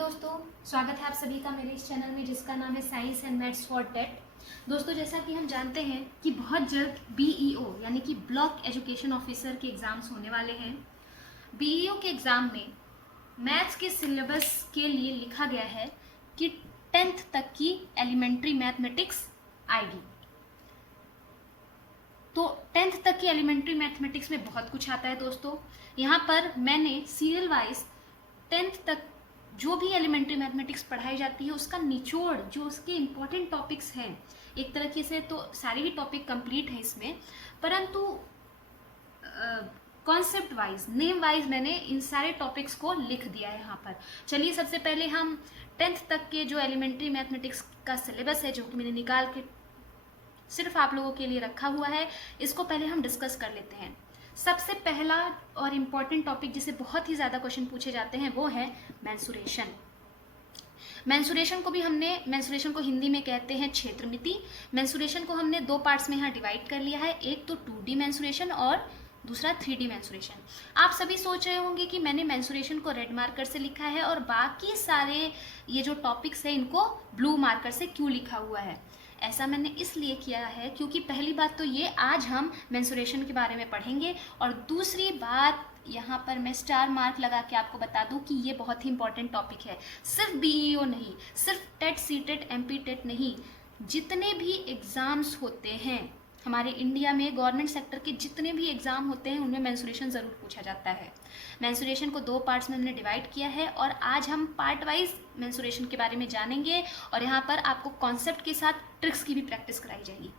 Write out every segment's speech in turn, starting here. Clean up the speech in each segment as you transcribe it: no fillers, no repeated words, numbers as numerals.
दोस्तों, स्वागत है आप सभी का मेरे इस चैनल में जिसका नाम है science and maths for TET. दोस्तों, जैसा कि हम जानते हैं कि बहुत जल्द BEO यानी कि ब्लॉक एजुकेशन ऑफिसर के एग्ज़ाम्स होने वाले हैं। BEO के एग्ज़ाम में मैथ्स के सिलेबस के लिए लिखा गया है कि 10th तक की एलिमेंट्री मैथमेटिक्स आएगी। तो 10th तक की एलिमेंट्री मैथमेटिक्स में बहुत कुछ आता है दोस्तों। यहाँ पर मैंने सीरियल वाइज 10th तक जो भी एलिमेंट्री मैथमेटिक्स पढ़ाई जाती है उसका निचोड़, जो उसके इम्पोर्टेंट टॉपिक्स हैं, एक तरीके से तो सारे ही टॉपिक कंप्लीट हैं इसमें, परंतु कॉन्सेप्ट वाइज, नेम वाइज मैंने इन सारे टॉपिक्स को लिख दिया है यहाँ पर। चलिए सबसे पहले हम 10th तक के जो एलिमेंट्री मैथमेटिक्स का सिलेबस है, जो कि मैंने निकाल के सिर्फ आप लोगों के लिए रखा हुआ है, इसको पहले हम डिस्कस कर लेते हैं। सबसे पहला और इम्पॉर्टेंट टॉपिक जिसे बहुत ही ज़्यादा क्वेश्चन पूछे जाते हैं वो है मेंसुरेशन। मेंसुरेशन को हिंदी में कहते हैं क्षेत्रमिति। मेंसुरेशन को हमने दो पार्ट्स में यहाँ डिवाइड कर लिया है, एक तो 2D मेंसुरेशन और दूसरा 3D मेंसुरेशन। आप सभी सोच रहे होंगे कि मैंने मेंसुरेशन को रेड मार्कर से लिखा है और बाकी सारे ये जो टॉपिक्स हैं इनको ब्लू मार्कर से क्यों लिखा हुआ है। ऐसा मैंने इसलिए किया है क्योंकि पहली बात तो ये, आज हम मेंसुरेशन के बारे में पढ़ेंगे, और दूसरी बात यहाँ पर मैं स्टार मार्क लगा के आपको बता दूं कि ये बहुत ही इंपॉर्टेंट टॉपिक है। सिर्फ BEO नहीं, सिर्फ टेट, सीटेट, MP टेट नहीं, जितने भी एग्ज़ाम्स होते हैं हमारे इंडिया में, गवर्नमेंट सेक्टर के जितने भी एग्ज़ाम होते हैं उनमें मेंसुरेशन ज़रूर पूछा जाता है। मेंसुरेशन को दो पार्ट्स में हमने डिवाइड किया है और आज हम पार्ट वाइज मेंसुरेशन के बारे में जानेंगे और यहाँ पर आपको कॉन्सेप्ट के साथ ट्रिक्स की भी प्रैक्टिस कराई जाएगी।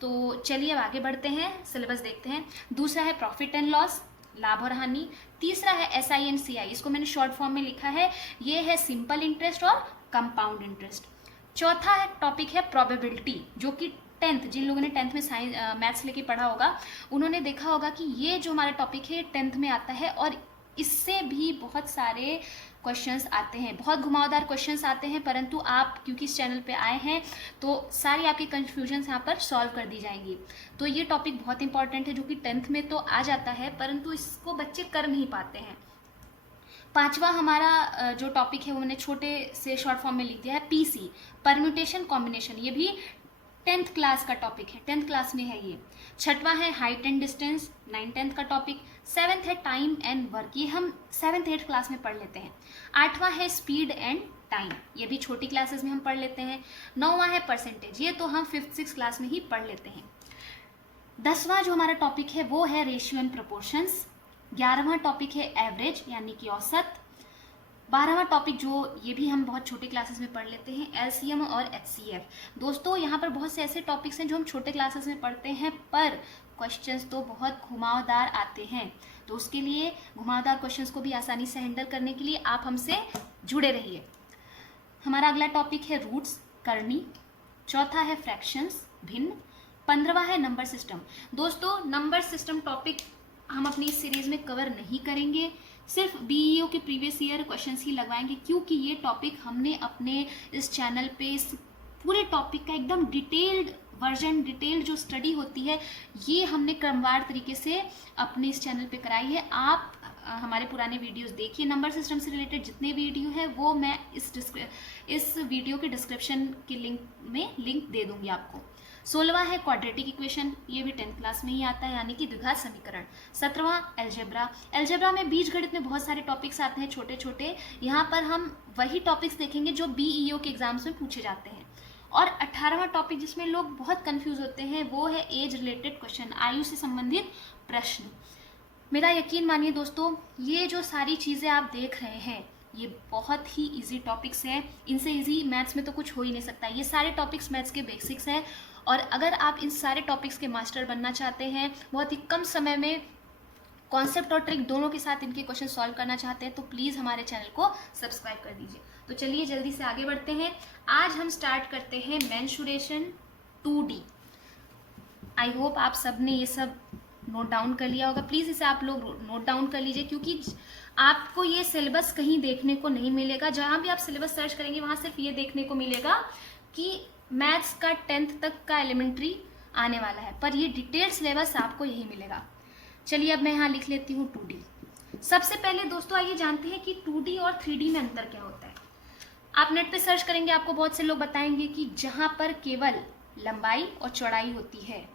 तो चलिए अब आगे बढ़ते हैं, सिलेबस देखते हैं। दूसरा है प्रॉफिट एंड लॉस, लाभ और हानि। तीसरा है SI एंड CI, इसको मैंने शॉर्ट फॉर्म में लिखा है, ये है सिंपल इंटरेस्ट और कंपाउंड इंटरेस्ट। चौथा है टॉपिक है प्रोबेबिलिटी, जो कि 10th, जिन लोगों ने 10th में मैथ्स लेके पढ़ा होगा उन्होंने देखा होगा कि ये जो हमारा टॉपिक है 10th में आता है और इससे भी बहुत सारे क्वेश्चंस आते हैं, बहुत घुमावदार क्वेश्चंस आते हैं, परंतु आप क्योंकि इस चैनल पे आए हैं तो सारी आपकी कन्फ्यूजन्स यहाँ पर सॉल्व कर दी जाएंगी। तो ये टॉपिक बहुत इंपॉर्टेंट है, जो कि 10th में तो आ जाता है परंतु इसको बच्चे कर नहीं पाते हैं। पांचवा हमारा जो टॉपिक है वो मैंने छोटे से शॉर्ट फॉर्म में लिख दिया है, PC, परम्यूटेशन कॉम्बिनेशन। ये भी 10th क्लास का टॉपिक है, 10th क्लास में है ये। छठवां है हाइट एंड डिस्टेंस, 9th-10th का टॉपिक। 7th है टाइम एंड वर्क, ये हम 7th-8th क्लास में पढ़ लेते हैं। 8वां है स्पीड एंड टाइम, ये भी छोटी क्लासेस में हम पढ़ लेते हैं। 9वां है परसेंटेज, ये तो हम 5th-6th क्लास में ही पढ़ लेते हैं। 10वां जो हमारा टॉपिक है वो है रेशियो एंड प्रोपोर्शंस। 11वां टॉपिक है एवरेज यानी कि औसत। 12वां टॉपिक जो ये भी हम बहुत छोटे क्लासेस में पढ़ लेते हैं, LCM और HCF। दोस्तों यहाँ पर बहुत से ऐसे टॉपिक्स हैं जो हम छोटे क्लासेस में पढ़ते हैं पर क्वेश्चंस तो बहुत घुमावदार आते हैं, तो उसके लिए घुमावदार क्वेश्चंस को भी आसानी से हैंडल करने के लिए आप हमसे जुड़े रहिए। हमारा अगला टॉपिक है रूट्स, करनी। चौथा है फ्रैक्शंस, भिन्न। 15वां है नंबर सिस्टम। दोस्तों नंबर सिस्टम टॉपिक हम अपनी इस सीरीज में कवर नहीं करेंगे, सिर्फ BEO के प्रीवियस ईयर क्वेश्चंस ही लगवाएंगे, क्योंकि ये टॉपिक हमने अपने इस चैनल पे इस पूरे टॉपिक का एकदम डिटेल्ड वर्जन, डिटेल्ड जो स्टडी होती है ये हमने क्रमवार तरीके से अपने इस चैनल पे कराई है। आप हमारे पुराने वीडियोस देखिए, नंबर सिस्टम से रिलेटेड जितने वीडियो है वो मैं इस वीडियो के डिस्क्रिप्शन के लिंक दे दूंगी आपको। 16वां है क्वाड्रेटिक इक्वेशन, ये भी 10th क्लास में ही आता है यानी कि द्विघात समीकरण। 17वां एल्जेब्रा में बीजगणित में बहुत सारे टॉपिक्स आते हैं छोटे छोटे, यहाँ पर हम वही टॉपिक्स देखेंगे जो BEO के एग्जाम्स में पूछे जाते हैं। और 18वां टॉपिक जिसमें लोग बहुत कंफ्यूज होते हैं वो है एज रिलेटेड क्वेश्चन, आयु से संबंधित प्रश्न। मेरा यकीन मानिए दोस्तों, ये जो सारी चीज़ें आप देख रहे हैं ये बहुत ही इजी टॉपिक्स हैं, इनसे इजी मैथ्स में तो कुछ हो ही नहीं सकता। ये सारे टॉपिक्स मैथ्स के बेसिक्स हैं और अगर आप इन सारे टॉपिक्स के मास्टर बनना चाहते हैं, बहुत ही कम समय में कॉन्सेप्ट और ट्रिक दोनों के साथ इनके क्वेश्चन सॉल्व करना चाहते हैं, तो प्लीज़ हमारे चैनल को सब्सक्राइब कर दीजिए। तो चलिए जल्दी से आगे बढ़ते हैं। आज हम स्टार्ट करते हैं मेंसुरेशन 2D। आई होप आप सब ने ये सब नोट डाउन कर लिया होगा, प्लीज़ इसे आप लोग नोट डाउन कर लीजिए, क्योंकि आपको ये सिलेबस कहीं देखने को नहीं मिलेगा। जहाँ भी आप सिलेबस सर्च करेंगे वहाँ सिर्फ ये देखने को मिलेगा कि मैथ्स का 10th तक का एलिमेंट्री आने वाला है, पर ये डिटेल्ड सिलेबस आपको यही मिलेगा। चलिए अब मैं यहाँ लिख लेती हूँ 2D। सबसे पहले दोस्तों आइए जानते हैं कि 2D और 3D में अंतर क्या होता है। आप नेट पे सर्च करेंगे, आपको बहुत से लोग बताएंगे कि जहां पर केवल लंबाई और चौड़ाई होती है,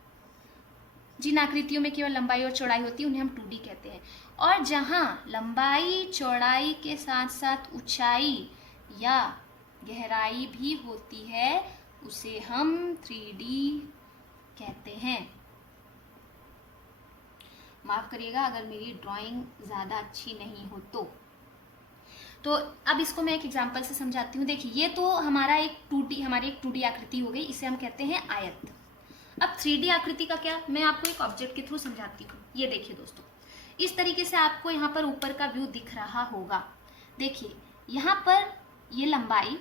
जिन आकृतियों में केवल लंबाई और चौड़ाई होती है, उन्हें हम 2D कहते हैं। और जहां लंबाई चौड़ाई के साथ साथ ऊंचाई या गहराई भी होती है, उसे हम 3D कहते हैं। माफ करिएगा अगर मेरी ड्राइंग ज़्यादा अच्छी नहीं हो तो अब इसको मैं एक एग्जांपल से समझाती हूँ। देखिए, ये तो हमारी एक 2D आकृति हो गई, इसे हम कहते हैं आयत। अब 3D आकृति का क्या, मैं आपको एक ऑब्जेक्ट के थ्रू समझाती हूँ। ये देखिए दोस्तों, इस तरीके से आपको यहाँ पर ऊपर का व्यू दिख रहा होगा। देखिए, यहाँ पर ये लंबाई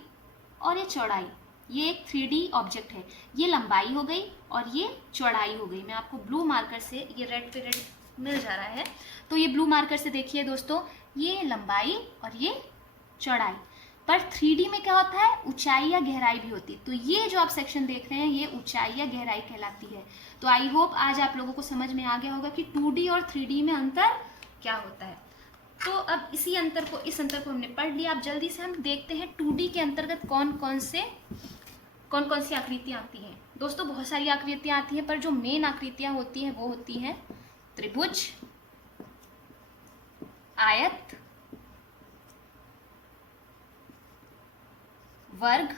और ये चौड़ाई, ये एक 3D ऑब्जेक्ट है। ये लंबाई हो गई और ये चौड़ाई हो गई। मैं आपको ब्लू मार्कर से, ये रेड पे रेड मिल जा रहा है, तो ये ब्लू मार्कर से देखिए दोस्तों, ये लंबाई और ये चौड़ाई। पर 3D में क्या होता है, ऊंचाई या गहराई भी होती है। तो ये जो आप सेक्शन देख रहे हैं, ये ऊंचाई या गहराई कहलाती है। तो आई होप आज आप लोगों को समझ में आ गया होगा कि 2D और 3D में अंतर क्या होता है। तो अब इस अंतर को हमने पढ़ लिया। अब जल्दी से हम देखते हैं 2D के अंतर्गत कौन कौन सी आकृतियां आती हैं। दोस्तों, बहुत सारी आकृतियां आती हैं, पर जो मेन आकृतियां होती हैं वो होती हैं त्रिभुज, आयत, वर्ग,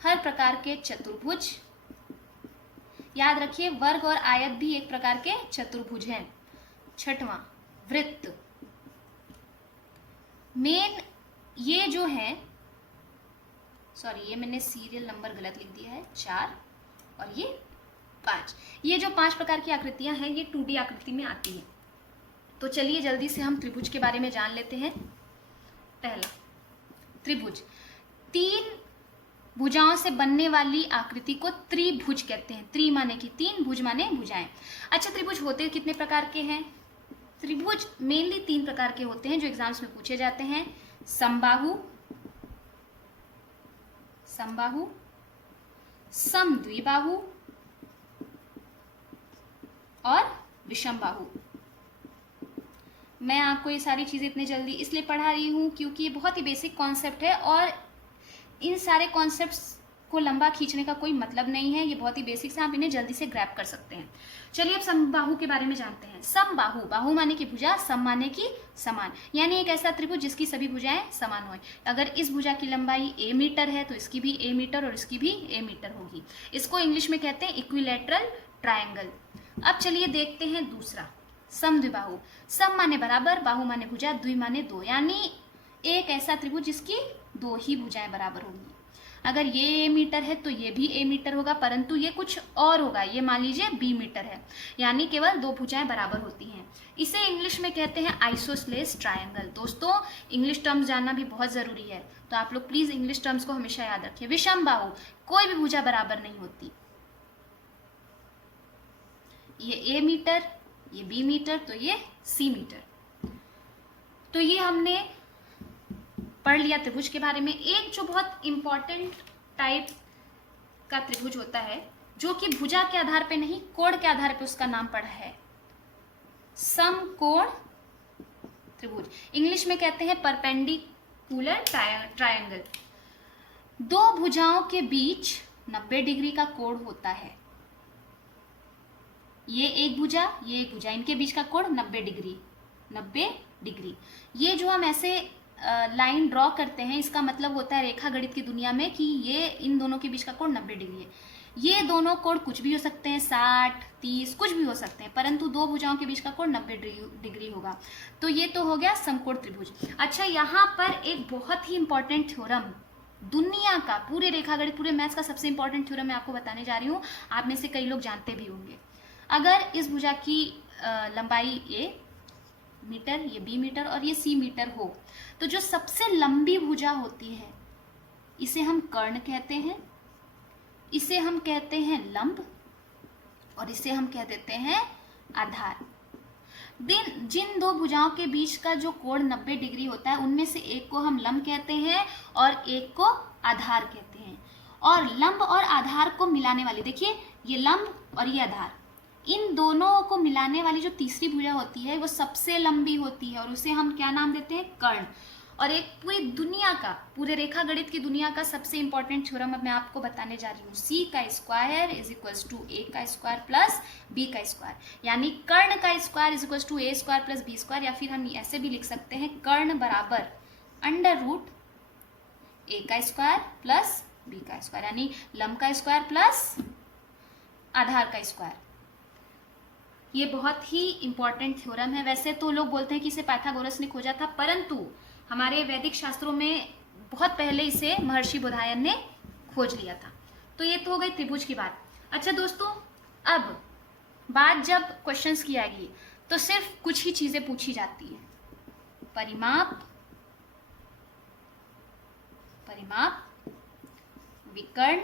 हर प्रकार के चतुर्भुज। याद रखिए, वर्ग और आयत भी एक प्रकार के चतुर्भुज हैं। छठवां, वृत्त। मेन ये जो है, सॉरी ये मैंने सीरियल नंबर गलत लिख दिया है, 4 और ये 5। ये जो 5 प्रकार की आकृतियां हैं, ये 2D आकृति में आती है। तो चलिए जल्दी से हम त्रिभुज के बारे में जान लेते हैं। पहला त्रिभुज, 3 भुजाओं से बनने वाली आकृति को त्रिभुज कहते हैं। त्रि माने कि 3, भुज माने भुजाएं। अच्छा, त्रिभुज होते कितने प्रकार के हैं? त्रिभुज मेनली 3 प्रकार के होते हैं जो एग्जाम्स में पूछे जाते हैं। समबाहु, समद्विबाहु और विषमबाहु। मैं आपको ये सारी चीज़ें इतनी जल्दी इसलिए पढ़ा रही हूँ क्योंकि ये बहुत ही बेसिक कॉन्सेप्ट है और इन सारे कॉन्सेप्ट्स को लंबा खींचने का कोई मतलब नहीं है। ये बहुत ही बेसिक से, आप इन्हें जल्दी से ग्रैब कर सकते हैं। चलिए अब समबाहु के बारे में जानते हैं। समबाहु, बाहु माने की भुजा, सम माने की समान, यानी एक ऐसा त्रिभुज जिसकी सभी भुजाएं समान हो। अगर इस भुजा की लंबाई a मीटर है तो इसकी भी a मीटर और इसकी भी a मीटर होगी। इसको इंग्लिश में कहते हैं इक्विलैटरल ट्रायंगल। अब चलिए देखते हैं दूसरा, समद्विबाहु। सम माने बराबर, बाहु माने भुजा, द्वि माने 2, यानी एक ऐसा त्रिभुज जिसकी 2 ही भुजाएं बराबर होंगी। अगर ये a मीटर है तो ये भी a मीटर होगा, परंतु ये कुछ और होगा। ये मान लीजिए b मीटर है, यानी केवल 2 भुजाएं बराबर होती हैं। इसे इंग्लिश में कहते हैं आइसोसेलेस ट्रायंगल। दोस्तों, इंग्लिश टर्म्स जानना भी बहुत ज़रूरी है, तो आप लोग प्लीज़ इंग्लिश टर्म्स को हमेशा याद रखिए। विषमबाहु, कोई भी भुजा बराबर नहीं होती। ये a मीटर, ये b मीटर, तो ये c मीटर। तो ये हमने पढ़ लिया त्रिभुज के बारे में। एक जो बहुत इंपॉर्टेंट टाइप का त्रिभुज होता है, जो कि भुजा के आधार पे नहीं, कोण के आधार पे उसका नाम पड़ा है समकोण त्रिभुज। इंग्लिश में कहते हैं परपेंडिकुलर ट्रायंगल। 2 भुजाओं के बीच 90 डिग्री का कोण होता है। ये एक भुजा, ये एक भुजा, इनके बीच का कोण 90 डिग्री। ये जो हम ऐसे लाइन ड्रॉ करते हैं, इसका मतलब होता है रेखा गणित की दुनिया में कि ये इन दोनों के बीच का कोण 90 डिग्री है। ये दोनों कोण कुछ भी हो सकते हैं, 60, 30, कुछ भी हो सकते हैं, परंतु 2 भुजाओं के बीच का कोण 90 डिग्री होगा। तो ये तो हो गया समकोण त्रिभुज। अच्छा, यहाँ पर एक बहुत ही इंपॉर्टेंट थ्योरम, दुनिया का, पूरे रेखागणित, पूरे मैथ्स का सबसे इंपॉर्टेंट थ्योरम मैं आपको बताने जा रही हूँ। आप में से कई लोग जानते भी होंगे। अगर इस भुजा की लंबाई a मीटर, ये b मीटर और ये c मीटर हो, तो जो सबसे लंबी भुजा होती है इसे हम कर्ण कहते हैं, इसे हम कहते हैं लंब और इसे हम कह देते हैं आधार। जिन 2 भुजाओं के बीच का जो कोण 90 डिग्री होता है, उनमें से एक को हम लंब कहते हैं और एक को आधार कहते हैं। और लंब और आधार को मिलाने वाली, देखिए ये लंब और ये आधार, इन दोनों को मिलाने वाली जो तीसरी भुजा होती है वो सबसे लंबी होती है और उसे हम क्या नाम देते हैं? कर्ण। और एक पूरी दुनिया का, पूरे रेखा गणित की दुनिया का सबसे इंपॉर्टेंट थ्योरम अब मैं आपको बताने जा रही हूँ, c का square is equals to a का स्क्वायर प्लस b का स्क्वायर, यानी कर्ण का square is equals to a square plus b square, या फिर हम ऐसे भी लिख सकते हैं कर्ण बराबर अंडर रूट a का स्क्वायर प्लस b का स्क्वायर, यानी लंब का स्क्वायर प्लस आधार का स्क्वायर। ये बहुत ही इंपॉर्टेंट थ्योरम है। वैसे तो लोग बोलते हैं कि इसे पाइथागोरस ने खोजा था, परंतु हमारे वैदिक शास्त्रों में बहुत पहले इसे महर्षि बोधायन ने खोज लिया था। तो ये तो हो गई त्रिभुज की बात। अच्छा दोस्तों, अब बात जब क्वेश्चंस की आएगी तो सिर्फ कुछ ही चीजें पूछी जाती है, परिमाप, विकर्ण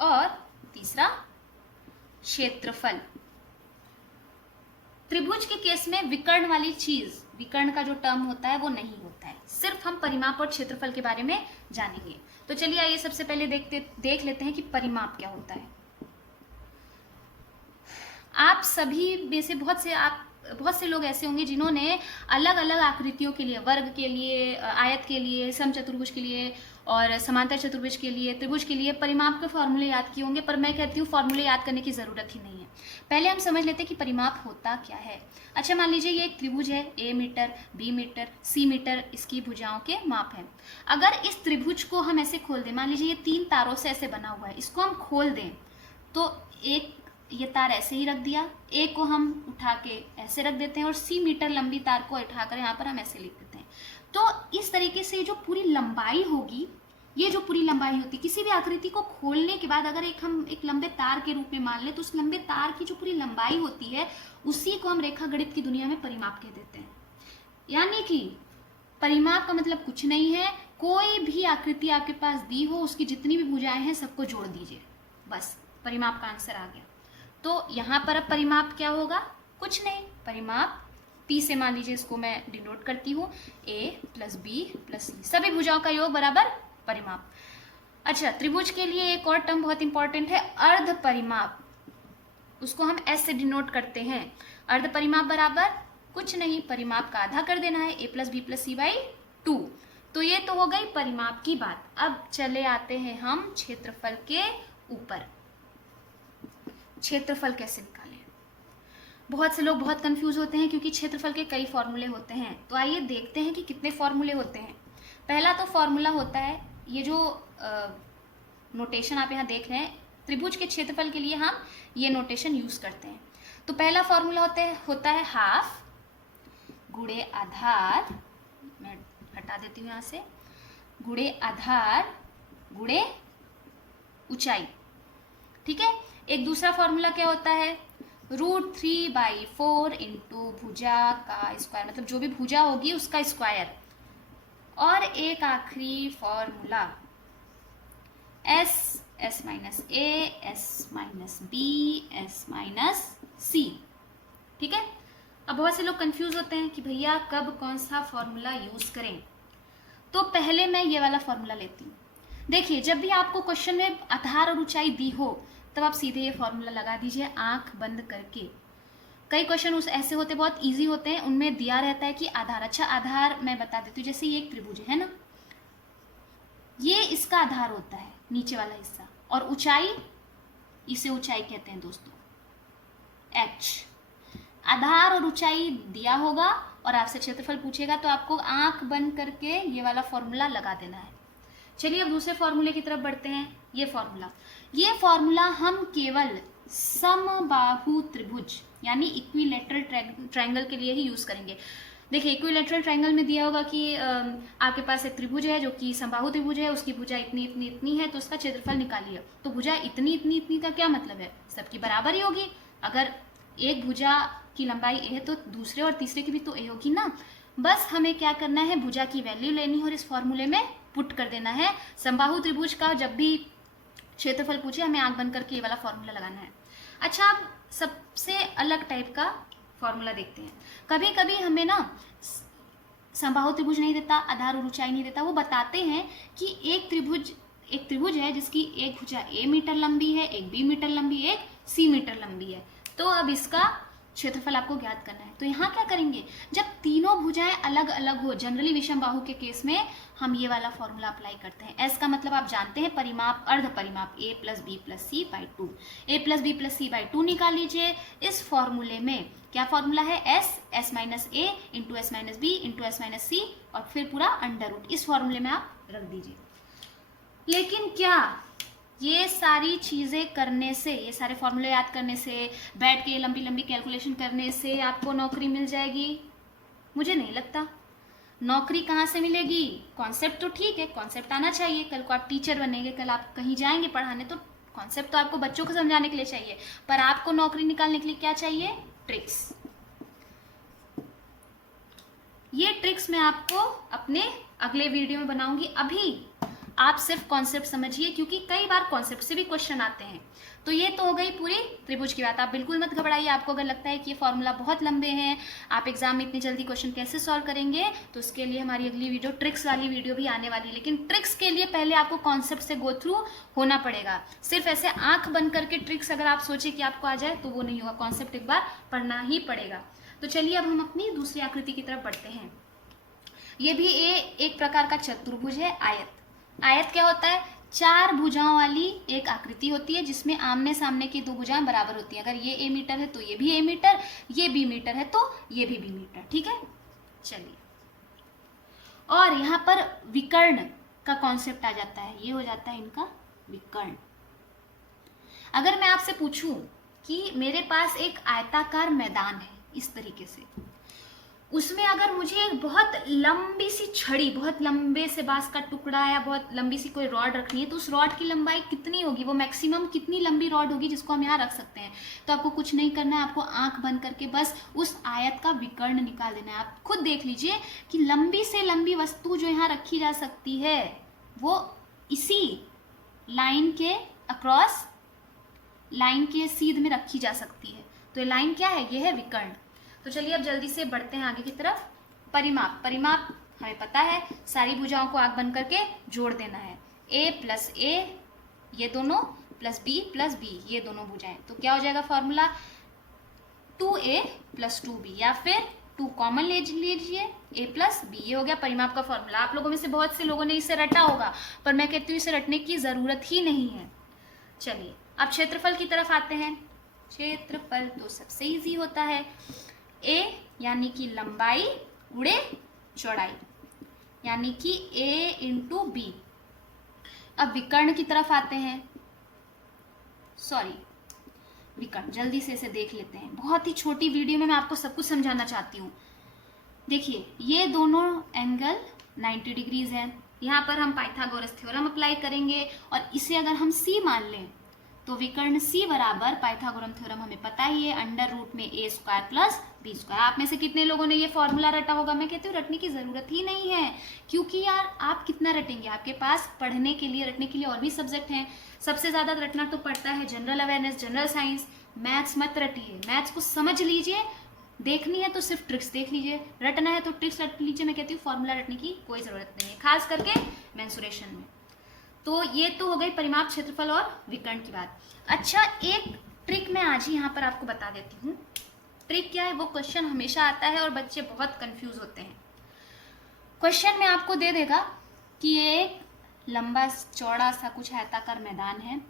और तीसरा क्षेत्रफल। त्रिभुज के केस में विकर्ण वाली चीज, विकर्ण का जो टर्म होता है वो नहीं होता है, सिर्फ हम परिमाप और क्षेत्रफल के बारे में जानेंगे। तो चलिए आइए सबसे पहले देख लेते हैं कि परिमाप क्या होता है। आप सभी में से बहुत से लोग ऐसे होंगे जिन्होंने अलग अलग आकृतियों के लिए, वर्ग के लिए, आयत के लिए, समचतुर्भुज के लिए और समांतर चतुर्भुज के लिए, त्रिभुज के लिए परिमाप के फॉर्मूले याद किए होंगे, पर मैं कहती हूँ फॉर्मूले याद करने की जरूरत ही नहीं है। पहले हम समझ लेते हैं कि परिमाप होता क्या है। अच्छा, मान लीजिए ये एक त्रिभुज है, a metre, b metre, c metre इसकी भुजाओं के माप है। अगर इस त्रिभुज को हम ऐसे खोल दें, मान लीजिए ये 3 तारों से ऐसे बना हुआ है, इसको हम खोल दें तो एक ये तार ऐसे ही रख दिया, ए को हम उठा के ऐसे रख देते हैं और c मीटर लंबी तार को उठाकर यहाँ पर हम ऐसे लिख देते हैं। तो इस तरीके से जो पूरी लंबाई होगी, ये जो पूरी लंबाई होती है किसी भी आकृति को खोलने के बाद, अगर हम एक लंबे तार के रूप में मान लें तो उस लंबे तार की जो पूरी लंबाई होती है उसी को हम रेखा गणित की दुनिया में परिमाप कह देते हैं। यानी कि परिमाप का मतलब कुछ नहीं है, कोई भी आकृति आपके पास दी हो, उसकी जितनी भी भुजाएं हैं सबको जोड़ दीजिए, बस परिमाप का आंसर आ गया। तो यहाँ पर अब परिमाप क्या होगा, कुछ नहीं, परिमाप P से मान लीजिए इसको मैं डिनोट करती हूँ, A plus B plus C, सभी भुजाओं का योग बराबर परिमाप। अच्छा, त्रिभुज के लिए एक और टर्म बहुत इंपॉर्टेंट है, अर्ध परिमाप, उसको हम S से डिनोट करते हैं। अर्ध परिमाप बराबर कुछ नहीं, परिमाप का आधा कर देना है, a plus B plus C by 2। तो ये तो हो गई परिमाप की बात। अब चले आते हैं हम क्षेत्रफल के ऊपर। क्षेत्रफल कैसे निकालें? बहुत से लोग बहुत कंफ्यूज होते हैं क्योंकि क्षेत्रफल के कई फॉर्मूले होते हैं। तो आइए देखते हैं कि कितने फॉर्मूले होते हैं। पहला तो फॉर्मूला होता है, ये जो नोटेशन आप यहाँ देख रहे हैं, त्रिभुज के क्षेत्रफल के लिए हम ये नोटेशन यूज करते हैं। तो पहला फॉर्मूला होता है हाफ गुणे आधार, मैं हटा देती हूँ यहाँ से, गुणे आधार गुणे ऊंचाई। ठीक है। एक दूसरा फॉर्मूला क्या होता है, √3/4 इंटू भुजा का स्क्वायर, मतलब जो भी भुजा होगी उसका स्क्वायर। और एक आखिरी formula s minus a, s minus b, s minus c। ठीक है। अब बहुत से लोग कंफ्यूज होते हैं कि भैया कब कौन सा फॉर्मूला यूज करें। तो पहले मैं ये वाला फॉर्मूला लेती हूँ। देखिए, जब भी आपको क्वेश्चन में आधार और ऊंचाई दी हो तब आप सीधे ये फॉर्मूला लगा दीजिए आंख बंद करके। कई क्वेश्चन ऐसे होते बहुत इजी होते हैं, उनमें दिया रहता है कि आधार। अच्छा, आधार मैं बता देती हूँ, जैसे ये एक त्रिभुज है ना, ये इसका आधार होता है नीचे वाला हिस्सा, और ऊंचाई, इसे ऊंचाई कहते हैं दोस्तों, h। आधार और ऊंचाई दिया होगा और आपसे क्षेत्रफल पूछेगा तो आपको आंख बंद करके ये वाला फॉर्मूला लगा देना है। चलिए अब दूसरे फॉर्मूले की तरफ बढ़ते हैं। ये फॉर्मूला हम केवल समबाहु त्रिभुज यानी इक्विलैटरल ट्रायंगल के लिए ही यूज करेंगे। देखिए, इक्विलैटरल ट्रायंगल में दिया होगा कि आपके पास एक त्रिभुज है जो कि समबाहु त्रिभुज है, उसकी भुजा इतनी इतनी इतनी है, तो उसका क्षेत्रफल निकालिए। तो भुजा इतनी इतनी इतनी का क्या मतलब है, सबकी बराबर ही होगी। अगर एक भुजा की लंबाई a है तो दूसरे और तीसरे की भी तो a होगी ना। बस हमें क्या करना है, भुजा की वैल्यू लेनी है और इस फॉर्मूले में पुट कर देना है। समबाहु त्रिभुज का जब भी क्षेत्रफल पूछे हमें आंख बंद करके ये वाला फॉर्मूला लगाना है। अच्छा, अब सबसे अलग टाइप का फॉर्मूला देखते हैं। कभी कभी हमें ना समबाहु त्रिभुज नहीं देता, आधार और ऊंचाई नहीं देता, वो बताते हैं कि एक त्रिभुज है जिसकी एक भुजा a मीटर लंबी है, एक b मीटर लंबी, एक c मीटर लंबी है। तो अब इसका क्षेत्रफल आपको ज्ञात करना है। तो यहाँ क्या करेंगे, जब तीनों भुजाएं अलग अलग हो, जनरली विषम बाहु के केस में हम ये वाला फॉर्मूला अप्लाई करते हैं। एस का मतलब आप जानते हैं परिमाप, अर्ध परिमाप a plus B plus C by 2। A plus B plus C by 2 निकाल लीजिए। इस फॉर्मूले में क्या फॉर्मूला है, S minus A into S minus B into S minus C और फिर पूरा अंडर रूट, इस फॉर्मूले में आप रख दीजिए। लेकिन क्या ये सारी चीज़ें करने से, ये सारे फॉर्मूले याद करने से, बैठ के लंबी लंबी कैलकुलेशन करने से आपको नौकरी मिल जाएगी? मुझे नहीं लगता। नौकरी कहाँ से मिलेगी? कॉन्सेप्ट तो ठीक है, कॉन्सेप्ट आना चाहिए। कल को आप टीचर बनेंगे, कल आप कहीं जाएंगे पढ़ाने, तो कॉन्सेप्ट तो आपको बच्चों को समझाने के लिए चाहिए, पर आपको नौकरी निकालने के लिए क्या चाहिए? ट्रिक्स। ये ट्रिक्स मैं आपको अपने अगले वीडियो में बनाऊंगी। अभी आप सिर्फ कॉन्सेप्ट समझिए, क्योंकि कई बार कॉन्सेप्ट से भी क्वेश्चन आते हैं। तो ये तो हो गई पूरी त्रिभुज की बात। आप बिल्कुल मत घबराइए। आपको अगर लगता है कि ये फॉर्मूला बहुत लंबे हैं, आप एग्जाम में इतनी जल्दी क्वेश्चन कैसे सॉल्व करेंगे, तो उसके लिए हमारी अगली वीडियो, ट्रिक्स वाली वीडियो भी आने वाली है। लेकिन ट्रिक्स के लिए पहले आपको कॉन्सेप्ट से गो थ्रू होना पड़ेगा। सिर्फ ऐसे आंख बंद करके ट्रिक्स अगर आप सोचे कि आपको आ जाए तो वो नहीं होगा, कॉन्सेप्ट एक बार पढ़ना ही पड़ेगा। तो चलिए अब हम अपनी दूसरी आकृति की तरफ बढ़ते हैं। ये भी एक प्रकार का चतुर्भुज है, आयत। आयत क्या होता है? चार भुजाओं वाली एक आकृति होती है जिसमें आमने सामने की दो भुजाएं बराबर होती हैं। अगर ये a मीटर है तो ये भी a मीटर, ये b मीटर है तो ये भी b मीटर। ठीक है, चलिए। और यहाँ पर विकर्ण का कॉन्सेप्ट आ जाता है, ये हो जाता है इनका विकर्ण। अगर मैं आपसे पूछूं कि मेरे पास एक आयताकार मैदान है इस तरीके से, उसमें अगर मुझे एक बहुत लंबी सी छड़ी, बहुत लंबे से बांस का टुकड़ा या बहुत लंबी सी कोई रॉड रखनी है, तो उस रॉड की लंबाई कितनी होगी? वो मैक्सिमम कितनी लंबी रॉड होगी जिसको हम यहाँ रख सकते हैं? तो आपको कुछ नहीं करना है, आपको आंख बंद करके बस उस आयत का विकर्ण निकाल देना है। आप खुद देख लीजिए कि लंबी से लंबी वस्तु जो यहाँ रखी जा सकती है वो इसी लाइन के अक्रॉस, लाइन के सीध में रखी जा सकती है। तो ये लाइन क्या है? ये है विकर्ण। तो चलिए अब जल्दी से बढ़ते हैं आगे की तरफ। परिमाप। परिमाप हमें पता है, सारी भुजाओं को आंख बंद करके जोड़ देना है। a प्लस a ये दोनों प्लस b प्लस b ये दोनों भुजाएं, तो क्या हो जाएगा फॉर्मूला? 2a प्लस 2b, या फिर 2 कॉमन ले लीजिए, a प्लस b, ये हो गया परिमाप का फॉर्मूला। आप लोगों में से बहुत से लोगों ने इसे रटा होगा, पर मैं कहती हूँ इसे रटने की जरूरत ही नहीं है। चलिए अब क्षेत्रफल की तरफ आते हैं। क्षेत्रफल तो सबसे इजी होता है। a यानी कि लंबाई गुणे चौड़ाई, यानी कि a इंटू b। अब विकर्ण की तरफ आते हैं। सॉरी, विकर्ण जल्दी से इसे देख लेते हैं। बहुत ही छोटी वीडियो में मैं आपको सब कुछ समझाना चाहती हूँ। देखिए ये दोनों एंगल 90 डिग्रीज है। यहाँ पर हम पाइथागोरस थ्योरम अप्लाई करेंगे और इसे अगर हम c मान लें तो विकर्ण C बराबर पाइथागोरम थ्योरम हमें पता ही है, अंडर रूट में a square plus b square. आप में से कितने लोगों ने ये फॉर्मूला रटा होगा? मैं कहती हूँ रटने की जरूरत ही नहीं है, क्योंकि यार आप कितना रटेंगे? आपके पास पढ़ने के लिए, रटने के लिए और भी सब्जेक्ट हैं। सबसे ज्यादा रटना तो पड़ता है general awareness, general science. Maths मत रटिए, मैथ्स को समझ लीजिए। देखनी है तो सिर्फ ट्रिक्स देख लीजिए, रटना है तो ट्रिक्स रट लीजिए। मैं कहती हूँ फॉर्मूला रटने की कोई जरूरत नहीं है, खास करके मेंसुरेशन में। तो ये तो हो गई परिमाप, क्षेत्रफल और विकर्ण की बात। अच्छा, एक ट्रिक मैं आज ही यहाँ पर आपको बता देती हूँ। ट्रिक क्या है? वो क्वेश्चन हमेशा आता है और बच्चे बहुत कंफ्यूज होते हैं। क्वेश्चन में आपको दे देगा कि ये एक लंबा चौड़ा सा कुछ आयताकार मैदान है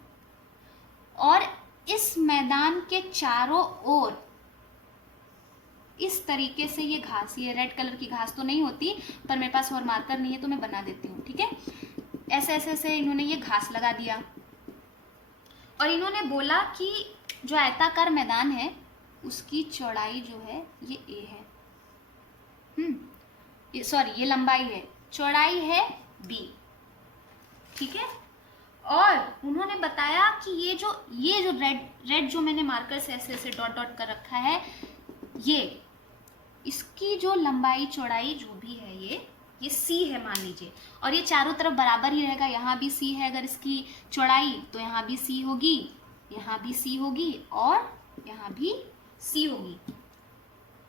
और इस मैदान के चारों ओर इस तरीके से ये घास, ये रेड कलर की घास तो नहीं होती, पर मेरे पास और मार्कर नहीं है तो मैं बना देती हूँ। ठीक है, ऐसे ऐसे ऐसे इन्होंने ये घास लगा दिया और इन्होंने बोला कि जो आयताकार मैदान है उसकी चौड़ाई जो है ये a है, ये सॉरी ये लंबाई है, चौड़ाई है b। ठीक है, और उन्होंने बताया कि ये जो रेड जो मैंने मार्कर से ऐसे ऐसे डॉट डॉट कर रखा है, ये इसकी जो लंबाई चौड़ाई जो भी है ये c है मान लीजिए, और ये चारों तरफ बराबर ही रहेगा। यहाँ भी c है अगर इसकी चौड़ाई, तो यहाँ भी c होगी, यहाँ भी c होगी और यहाँ भी c होगी।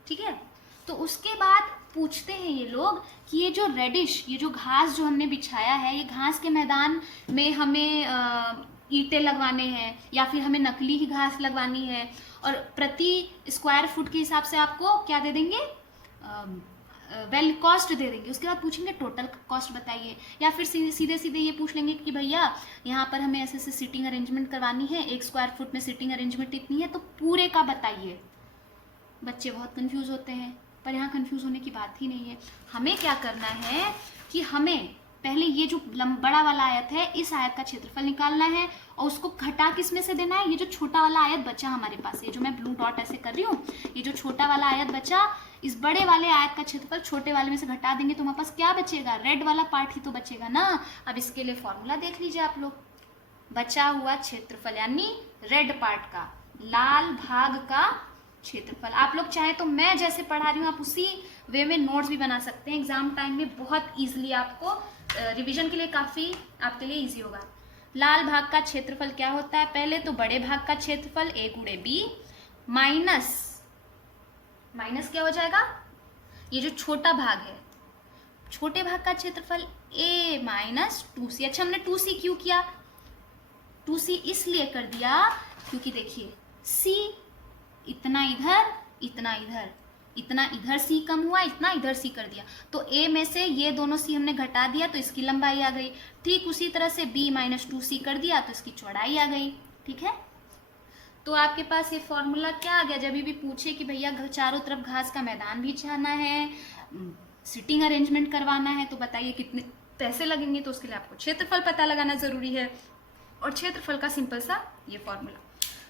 ठीक है, तो उसके बाद पूछते हैं ये लोग कि ये जो रेडिश, ये जो घास जो हमने बिछाया है, ये घास के मैदान में हमें ईंटें लगवाने हैं या फिर हमें नकली ही घास लगवानी है, और प्रति स्क्वायर फुट के हिसाब से आपको क्या दे देंगे, वेल कॉस्ट दे देंगे। उसके बाद पूछेंगे टोटल कॉस्ट बताइए, या फिर सीधे सीधे ये पूछ लेंगे कि भैया यहाँ पर हमें ऐसे ऐसे सीटिंग अरेंजमेंट करवानी है, 1 स्क्वायर फुट में सीटिंग अरेंजमेंट इतनी है, तो पूरे का बताइए। बच्चे बहुत कंफ्यूज होते हैं, पर यहाँ कंफ्यूज होने की बात ही नहीं है। हमें क्या करना है कि हमें पहले ये जो बड़ा वाला आयत है, इस आयत का क्षेत्रफल निकालना है, और उसको घटा किस में से देना है, ये जो छोटा वाला आयत बचा हमारे पास, ये जो मैं ब्लू डॉट ऐसे कर रही हूँ, ये जो छोटा वाला आयत बचा, इस बड़े वाले आयत का क्षेत्रफल छोटे वाले में से घटा देंगे तो हमारे पास क्या बचेगा, रेड वाला पार्ट ही तो बचेगा ना। अब इसके लिए फॉर्मूला देख लीजिए आप लोग, बचा हुआ क्षेत्रफल यानी रेड पार्ट का, लाल भाग का क्षेत्रफल। आप लोग चाहे तो मैं जैसे पढ़ा रही हूँ आप उसी वे में नोट्स भी बना सकते हैं, एग्जाम टाइम में बहुत इजीली आपको रिवीजन के लिए काफी आपके लिए इजी होगा। लाल भाग का क्षेत्रफल क्या होता है, पहले तो बड़े भाग का क्षेत्रफल a गुणे b माइनस क्या हो जाएगा, ये जो छोटा भाग है, छोटे भाग का क्षेत्रफल a माइनस 2c। अच्छा हमने 2c क्यों किया, 2c इसलिए कर दिया क्योंकि देखिए c इतना इधर इतना इधर, इतना इधर c कम हुआ, इतना इधर c कर दिया, तो a में से ये दोनों c हमने घटा दिया तो इसकी लंबाई आ गई। ठीक उसी तरह से b माइनस 2c कर दिया तो इसकी चौड़ाई आ गई। ठीक है, तो आपके पास ये फॉर्मूला क्या आ गया, जब भी पूछे कि भैया चारों तरफ घास का मैदान भी छाना है, सिटिंग अरेंजमेंट करवाना है, तो बताइए कितने पैसे लगेंगे, तो उसके लिए आपको क्षेत्रफल पता लगाना जरूरी है, और क्षेत्रफल का सिंपल सा ये फॉर्मूला।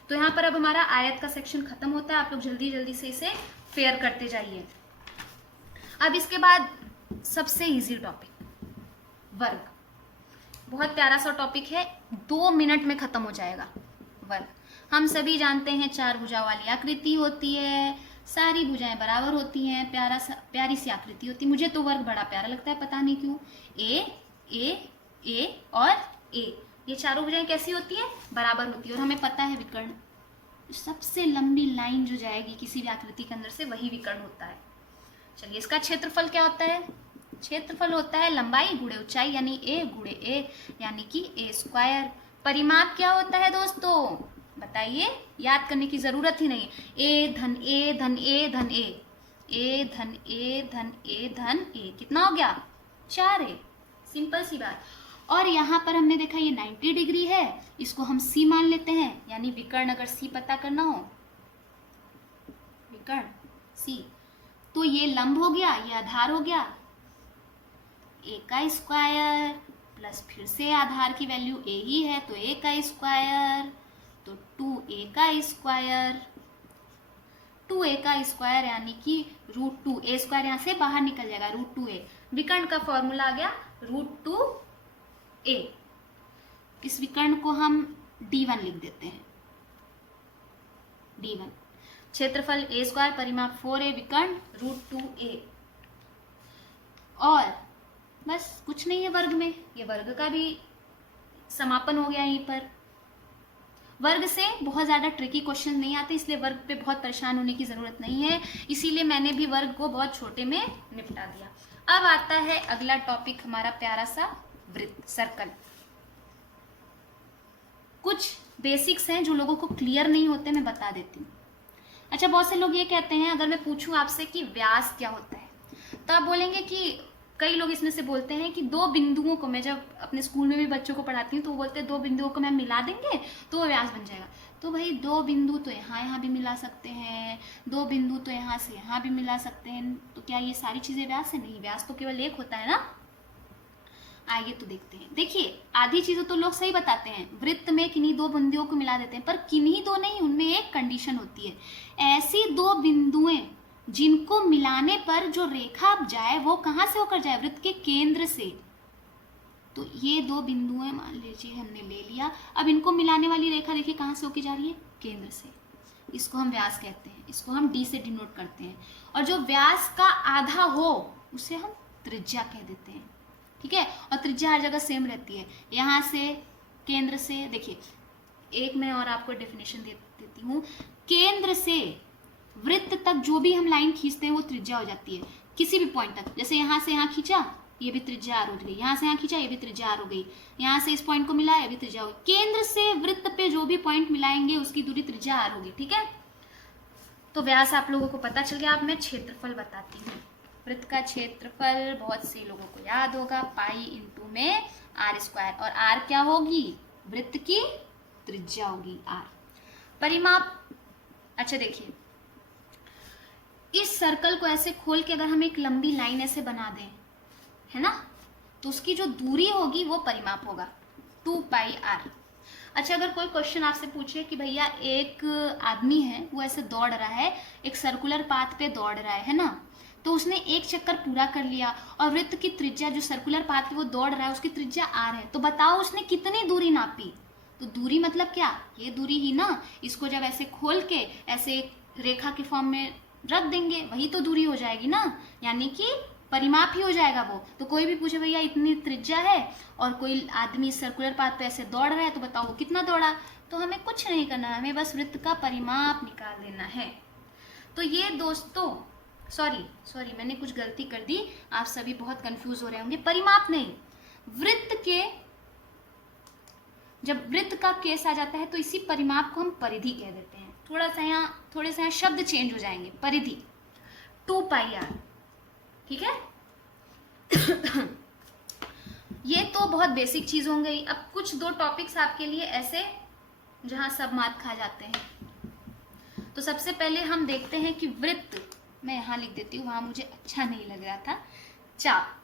तो यहाँ पर अब हमारा आयत का सेक्शन खत्म होता है, आप लोग जल्दी जल्दी से इसे फेयर करते जाइए। अब इसके बाद सबसे इजी टॉपिक वर्ग, बहुत प्यारा सा टॉपिक है, 2 मिनट में खत्म हो जाएगा। वर्ग हम सभी जानते हैं 4 भुजा वाली आकृति होती है, सारी भुजाएं बराबर होती हैं, प्यारी सी आकृति होती है। मुझे तो वर्ग बड़ा प्यारा लगता है, पता नहीं क्यों। ए और ए, ये चारों भुजाएं कैसी होती है, बराबर होती है, और हमें पता है विकर्ण, सबसे लंबी लाइन जो जाएगी किसी भी आकृति के अंदर से वही विकर्ण होता है। चलिए इसका क्षेत्रफल क्या होता है, क्षेत्रफल होता है लंबाई गुणे ऊंचाई यानी a गुणे a यानी कि a स्क्वायर। परिमाप क्या होता है दोस्तों, बताइए, याद करने की जरूरत ही नहीं, a धन a धन a धन a, a धन a धन a धन a, कितना हो गया, 4a, सिंपल सी बात। और यहाँ पर हमने देखा ये 90 डिग्री है, इसको हम C मान लेते हैं, यानी विकर्ण अगर C पता करना हो, विकर्ण C, तो ये लंब हो गया, ये आधार हो गया, a का स्क्वायर प्लस फिर से आधार की वैल्यू a ही है तो a का स्क्वायर, तो 2a का स्क्वायर, 2a का स्क्वायर यानी कि √2, a स्क्वायर यहाँ से बाहर निकल जाएगा, √2a। विकर्ण का फॉर्मूला आ गया √2a। इस विकर्ण को हम d1 लिख देते हैं, d1। क्षेत्रफल a स्क्वायर, परिमाप 4a, विकर्ण √2a। और बस कुछ नहीं है वर्ग में, ये वर्ग का भी समापन हो गया यहीं पर। वर्ग से बहुत ज़्यादा ट्रिकी क्वेश्चन नहीं आते, इसलिए वर्ग पे बहुत परेशान होने की ज़रूरत नहीं है, इसीलिए मैंने भी वर्ग को बहुत छोटे में निपटा दिया। अब आता है अगला टॉपिक हमारा प्यारा सा वृत्त, सर्कल। कुछ बेसिक्स हैं जो लोगों को क्लियर नहीं होते, मैं बता देती हूँ। अच्छा, बहुत से लोग ये कहते हैं, अगर मैं पूछूं आपसे कि व्यास क्या होता है, तो आप बोलेंगे कि कई लोग इसमें से बोलते हैं कि 2 बिंदुओं को, मैं जब अपने स्कूल में भी बच्चों को पढ़ाती हूँ तो वो बोलते हैं 2 बिंदुओं को मैं मिला देंगे तो वो व्यास बन जाएगा। तो भाई 2 बिंदु तो यहाँ भी मिला सकते हैं, 2 बिंदु तो यहाँ से यहाँ भी मिला सकते हैं, तो क्या ये सारी चीज़ें व्यास है? नहीं, व्यास तो केवल एक होता है ना। आइए तो देखते हैं। देखिए, आधी चीज़ें तो लोग सही बताते हैं, वृत्त में किन्हीं 2 बिंदुओं को मिला देते हैं, पर किन्हीं 2 नहीं, उनमें एक कंडीशन होती है, ऐसी 2 बिंदुएं जिनको मिलाने पर जो रेखा जाए वो कहाँ से होकर जाए, वृत्त के केंद्र से। तो ये 2 बिंदुएं मान लीजिए हमने ले लिया, अब इनको मिलाने वाली रेखा देखिए कहाँ से होकर जा रही है, केंद्र से। इसको हम व्यास कहते हैं, इसको हम d से डिनोट करते हैं, और जो व्यास का आधा हो उसे हम त्रिज्या कह देते हैं। ठीक है, और त्रिज्या हर जगह सेम रहती है, यहाँ से केंद्र से। देखिए, एक मैं और आपको डेफिनेशन देती हूँ, केंद्र से वृत्त तक जो भी हम लाइन खींचते हैं वो त्रिज्या हो जाती है, किसी भी पॉइंट तक। जैसे यहाँ से यहाँ खींचा ये भी त्रिज्या आर हो गई, यहाँ से यहाँ खींचा ये भी त्रिज्या आर हो गई, यहाँ से इस पॉइंट को मिला ये भी त्रिज्या हो गई। केंद्र से वृत्त पे जो भी पॉइंट मिलाएंगे उसकी दूरी त्रिज्या आर होगी, ठीक है। तो व्यास आप लोगों को पता चल गया। अब मैं क्षेत्रफल बताती हूँ। वृत्त का क्षेत्रफल बहुत से लोगों को याद होगा, पाई इंटू में आर स्क्वायर, और आर क्या होगी, वृत्त की त्रिज्या होगी आर। परिमाप, अच्छा देखिए, इस सर्कल को ऐसे खोल के अगर हम एक लंबी लाइन ऐसे बना दें, है ना, तो उसकी जो दूरी होगी वो परिमाप होगा 2 पाई आर। अच्छा, अगर कोई क्वेश्चन आपसे पूछे कि भैया एक आदमी है वो ऐसे दौड़ रहा है, एक सर्कुलर पाथ पे दौड़ रहा है ना, तो उसने एक चक्कर पूरा कर लिया और वृत्त की त्रिज्या जो सर्कुलर पाथ पे वो दौड़ रहा है उसकी त्रिज्या आर है, तो बताओ उसने कितनी दूरी नापी। तो दूरी मतलब क्या, ये दूरी ही ना। इसको जब ऐसे खोल के ऐसे एक रेखा के फॉर्म में रख देंगे वही तो दूरी हो जाएगी ना, यानी कि परिमाप ही हो जाएगा वो। तो कोई भी पूछे भैया इतनी त्रिज्या है और कोई आदमी सर्कुलर पाथ पे ऐसे दौड़ रहा है तो बताओ वो कितना दौड़ा। तो हमें कुछ नहीं करना है, हमें बस वृत्त का परिमाप निकाल देना है। तो ये दोस्तों, सॉरी मैंने कुछ गलती कर दी, आप सभी बहुत कंफ्यूज हो रहे होंगे। परिमाप नहीं, वृत्त के, जब वृत्त का केस आ जाता है तो इसी परिमाप को हम परिधि कह देते हैं। थोड़े से यहाँ शब्द चेंज हो जाएंगे। परिधि 2 पाई आर, ठीक है। ये तो बहुत बेसिक चीज हो गई। अब कुछ 2 टॉपिक्स आपके लिए ऐसे जहां सब मार्क खा जाते हैं। तो सबसे पहले हम देखते हैं कि वृत्त, मैं यहाँ लिख देती हूँ, वहां मुझे अच्छा नहीं लग रहा था। चाप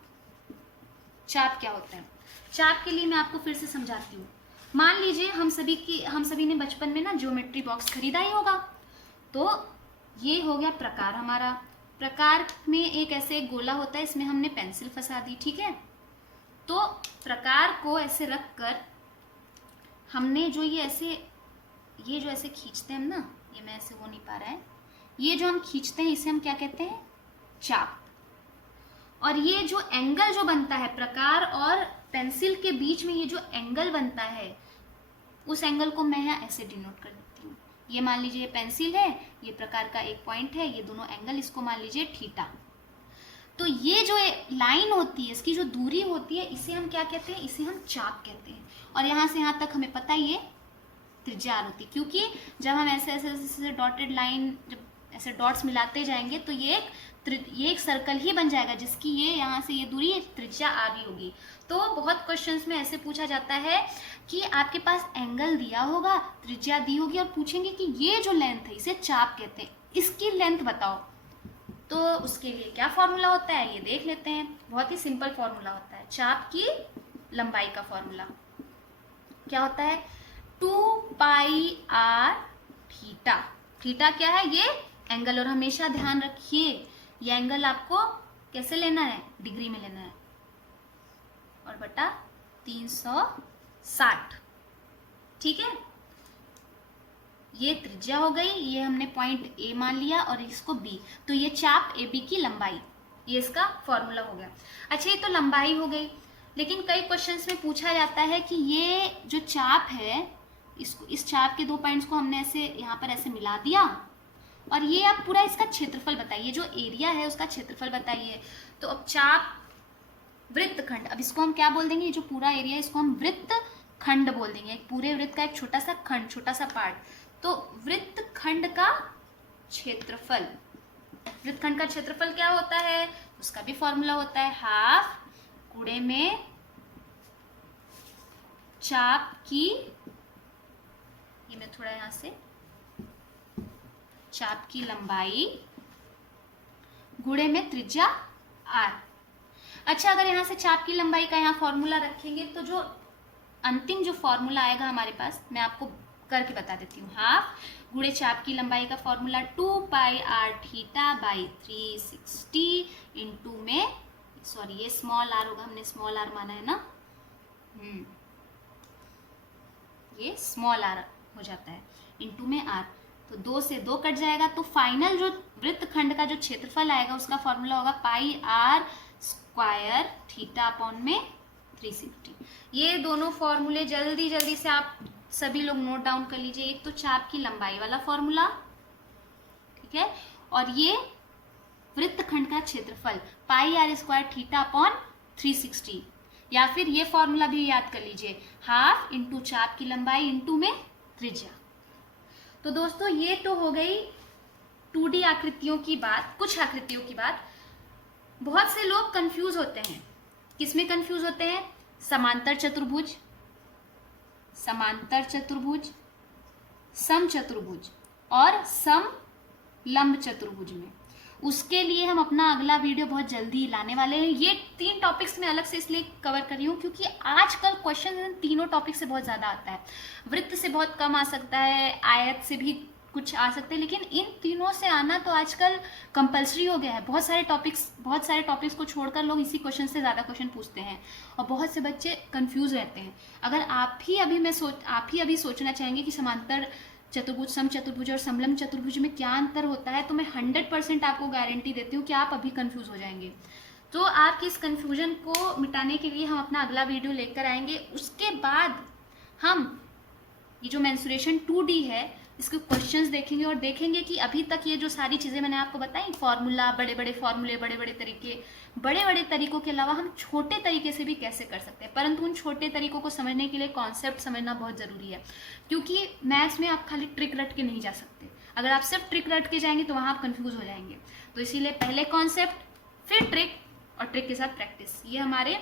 क्या होता है। चाप के लिए मैं आपको फिर से समझाती हूँ। मान लीजिए हम सभी ने बचपन में ना ज्योमेट्री बॉक्स खरीदा ही होगा। तो ये हो गया प्रकार हमारा। प्रकार में एक ऐसे एक गोला होता है, इसमें हमने पेंसिल फंसा दी, ठीक है। तो प्रकार को ऐसे रख कर हमने जो ये जो ऐसे खींचते हैं ना, ये मैं ऐसे हो नहीं पा रहा है, ये जो हम खींचते हैं इसे हम क्या कहते हैं, चाप। और ये जो एंगल जो बनता है प्रकार और पेंसिल के बीच में, ये जो एंगल बनता है उस एंगल को मैं यहाँ ऐसे डिनोट कर देती हूँ। ये मान लीजिए ये पेंसिल है, ये प्रकार का एक पॉइंट है, ये दोनों एंगल, इसको मान लीजिए थीटा। तो ये जो लाइन होती है, इसकी जो दूरी होती है, इसे हम क्या कहते हैं, इसे हम चाप कहते हैं। और यहाँ से यहाँ तक हमें पता ही है त्रिज्या आर होती है, क्योंकि जब हम ऐसे डॉटेड लाइन, जब ऐसे डॉट्स मिलाते जाएंगे तो ये एक सर्कल ही बन जाएगा जिसकी ये यहाँ से ये दूरी त्रिज्या आर ही होगी। तो बहुत क्वेश्चंस में ऐसे पूछा जाता है कि आपके पास एंगल दिया होगा, त्रिज्या दी होगी और पूछेंगे कि ये जो लेंथ है इसे चाप कहते हैं, इसकी लेंथ बताओ। तो उसके लिए क्या फॉर्मूला होता है ये देख लेते हैं। बहुत ही सिंपल फॉर्मूला होता है। चाप की लंबाई का फॉर्मूला क्या होता है, 2 पाई आर थीटा। थीटा क्या है, ये एंगल। और हमेशा ध्यान रखिए ये एंगल आपको कैसे लेना है, डिग्री में लेना है, और बटा 360, ठीक है। ये त्रिज्या हो गई, ये हमने पॉइंट ए मान लिया और इसको बी, तो ये चाप ए बी की लंबाई, ये इसका फॉर्मूला हो गया। अच्छा, ये तो लंबाई हो गई, लेकिन कई क्वेश्चंस में पूछा जाता है कि ये जो चाप है, इस चाप के 2 पॉइंट्स को हमने ऐसे यहाँ पर ऐसे मिला दिया और ये आप पूरा इसका क्षेत्रफल बताइए, जो एरिया है उसका क्षेत्रफल बताइए। तो अब चाप वृत्तखंड, अब इसको हम क्या बोल देंगे, ये जो पूरा एरिया है इसको हम वृत्त खंड बोल देंगे, पूरे वृत्त का एक छोटा सा खंड, छोटा सा पार्ट। तो वृत्तखंड का क्षेत्रफल, वृत्तखंड का क्षेत्रफल क्या होता है, उसका भी फॉर्मूला होता है हाफ गुणे में चाप की, ये मैं थोड़ा यहां से, चाप की लंबाई गुणे में त्रिज्या आर। अच्छा, अगर यहां से चाप की लंबाई का यहाँ फॉर्मूला रखेंगे तो जो अंतिम जो फॉर्मूला आएगा हमारे पास, मैं आपको करके बता देती हूँ। हाफ गुणे चाप की लंबाई का formula 2 pi R theta by 360 into में, सॉरी ये स्मॉल आर होगा, हमने स्मॉल आर माना है ना, ये स्मॉल आर हो जाता है, इंटू में आर, तो 2 से 2 कट जाएगा। तो फाइनल जो वृत्तखंड का जो क्षेत्रफल आएगा उसका फॉर्मूला होगा पाई आर स्क्वायर थीटा अपॉन में 360। ये दोनों फॉर्मूले जल्दी जल्दी से आप सभी लोग नोट डाउन कर लीजिए। एक तो चाप की लंबाई वाला फॉर्मूला, ठीक है, और ये वृत्तखंड का क्षेत्रफल पाई आर स्क्वायर थीटा अपॉन 360, या फिर ये फॉर्मूला भी याद कर लीजिए, हाफ इंटू चाप की लंबाई इंटू में त्रिज्या। तो दोस्तों ये तो हो गई 2D आकृतियों की बात, कुछ आकृतियों की बात। बहुत से लोग कंफ्यूज होते हैं, किसमें कंफ्यूज होते हैं? समांतर चतुर्भुज, समांतर चतुर्भुज, समचतुर्भुज और समलंब चतुर्भुज में। उसके लिए हम अपना अगला वीडियो बहुत जल्दी लाने वाले हैं। ये 3 टॉपिक्स में अलग से इसलिए कवर कर रही हूँ क्योंकि आजकल क्वेश्चन इन तीनों टॉपिक से बहुत ज़्यादा आता है। वृत्त से बहुत कम आ सकता है, आयत से भी कुछ आ सकते हैं, लेकिन इन तीनों से आना तो आजकल कंपलसरी हो गया है। बहुत सारे टॉपिक्स को छोड़कर लोग इसी क्वेश्चन से ज़्यादा क्वेश्चन पूछते हैं और बहुत से बच्चे कंफ्यूज रहते हैं। अगर आप ही अभी सोचना चाहेंगे कि समांतर चतुर्भुज, समचतुर्भुज और समलंब चतुर्भुज में क्या अंतर होता है, तो मैं 100% आपको गारंटी देती हूँ कि आप अभी कंफ्यूज हो जाएंगे। तो आपकी इस कंफ्यूजन को मिटाने के लिए हम अपना अगला वीडियो लेकर आएंगे। उसके बाद हम ये जो मेंसुरेशन 2D है इसके क्वेश्चंस देखेंगे और देखेंगे कि अभी तक ये जो सारी चीज़ें मैंने आपको बताई, फॉर्मूला, बड़े बड़े फॉर्मूले, बड़े बड़े तरीकों के अलावा हम छोटे तरीके से भी कैसे कर सकते हैं। परंतु उन छोटे तरीकों को समझने के लिए कॉन्सेप्ट समझना बहुत ज़रूरी है, क्योंकि मैथ्स में आप खाली ट्रिक रट के नहीं जा सकते। अगर आप सिर्फ ट्रिक रट के जाएंगे तो वहाँ आप कन्फ्यूज हो जाएंगे। तो इसीलिए पहले कॉन्सेप्ट, फिर ट्रिक और ट्रिक के साथ प्रैक्टिस। ये हमारे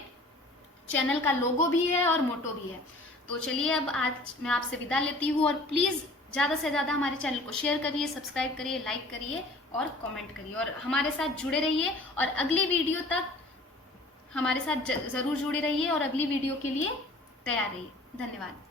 चैनल का लोगो भी है और मोटो भी है। तो चलिए अब आज मैं आपसे विदा लेती हूँ और प्लीज़ ज़्यादा से ज़्यादा हमारे चैनल को शेयर करिए, सब्सक्राइब करिए, लाइक करिए और कमेंट करिए और हमारे साथ जुड़े रहिए। और अगली वीडियो तक हमारे साथ ज़रूर जुड़े रहिए और अगली वीडियो के लिए तैयार रहिए। धन्यवाद।